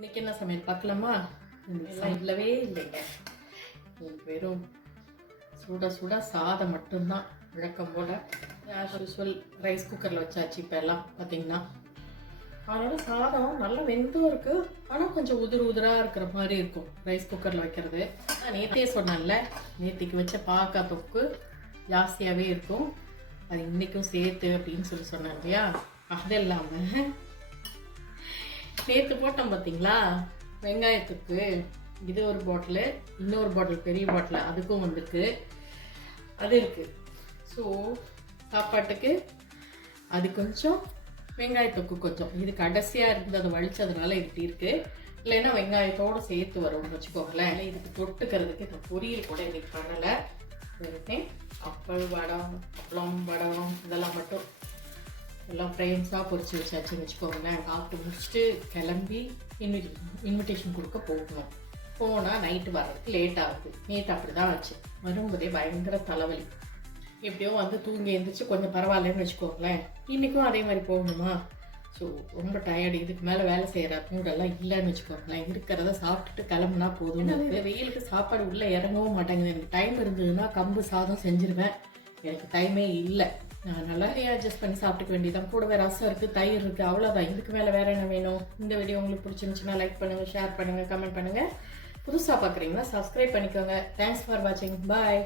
இன்னைக்கு என்ன சமையல் பார்க்கலாமா? இல்லவே இல்லைங்க. வெறும் சுட சுட சாதம் மட்டும்தான். வழக்கம் போல் ஆஸ் யூஸ்வல் ரைஸ் குக்கரில் வச்சாச்சு. இப்போ எல்லாம் பார்த்தீங்கன்னா அதனோட சாதம் நல்லா வெந்தும் இருக்குது, ஆனால் கொஞ்சம் உதிராக இருக்கிற மாதிரி இருக்கும் ரைஸ் குக்கரில் வைக்கிறது. நான் நேற்றே சொன்னேன்ல, நேற்றுக்கு வச்ச பாக்காய் தொக்கு ஜாஸ்தியாகவே இருக்கும், அது இன்றைக்கும் சேர்த்து அப்படின்னு சொன்னேன் இல்லையா. அது இல்லாமல் நேற்று போட்டோம் பார்த்தீங்களா வெங்காயத்துக்கு, இது ஒரு பாட்டிலு, இன்னொரு பாட்டில் பெரிய பாட்டில் அதுக்கும் வந்துருக்கு, அது இருக்குது. ஸோ சாப்பாட்டுக்கு அது கொஞ்சம், வெங்காயத்துக்கு கொஞ்சம், இது கடைசியாக இருக்குது, அதை வலிச்சதுனால இப்படி இருக்குது. இல்லைன்னா வெங்காயத்தோடு சேர்த்து வரும்னு வச்சுக்கோங்களேன். இதுக்கு தொட்டுக்கிறதுக்கு இந்த பொரியல் கூட இன்னைக்கு பண்ணலை. அப்பளம் வடம் இதெல்லாம் மட்டும் எல்லாம் ஃப்ரெண்ட்ஸாக பொரிச்சு வச்சாச்சுன்னு வச்சுக்கோங்களேன். சாப்பிட்டு முடிச்சுட்டு கிளம்பி இன்விடேஷன் கொடுக்க போகணும். போனால் நைட்டு வர்றதுக்கு லேட் ஆகுது. நேற்று அப்படி தான் ஆச்சு. வரும்போதே பயங்கர தலைவலி. எப்படியோ வந்து தூங்கி எழுந்திரிச்சு கொஞ்சம் பரவாயில்லன்னு வச்சுக்கோங்களேன். இன்றைக்கும் அதே மாதிரி போகணுமா? ஸோ ரொம்ப டயர்டு. இதுக்கு மேலே வேலை செய்கிற மூடெல்லாம் இல்லைன்னு வச்சுக்கோங்களேன். இருக்கிறத சாப்பிட்டுட்டு கிளம்புனா போதும். வெயிலுக்கு சாப்பாடு உள்ளே இறங்கவும் மாட்டேங்குது. எனக்கு டைம் இருந்ததுன்னா கம்பு சாதம் செஞ்சுருவேன். எனக்கு டைமே இல்லை, அதனால் அட்ஜஸ்ட் பண்ணி சாப்பிட்டுக்க வேண்டியதான். கூடவே ரசம் இருக்குது, தயிர் இருக்குது, அவ்வளோதான். இதுக்கு மேலே வேறு என்ன வேணும்? இந்த வீடியோ உங்களுக்கு பிடிச்சிருந்துச்சுன்னா லைக் பண்ணுங்கள், ஷேர் பண்ணுங்கள், கமெண்ட் பண்ணுங்கள். புதுசாக பார்க்குறீங்கன்னா சப்ஸ்கிரைப் பண்ணிக்கோங்க. தேங்க்ஸ் ஃபார் வாட்சிங். பாய்.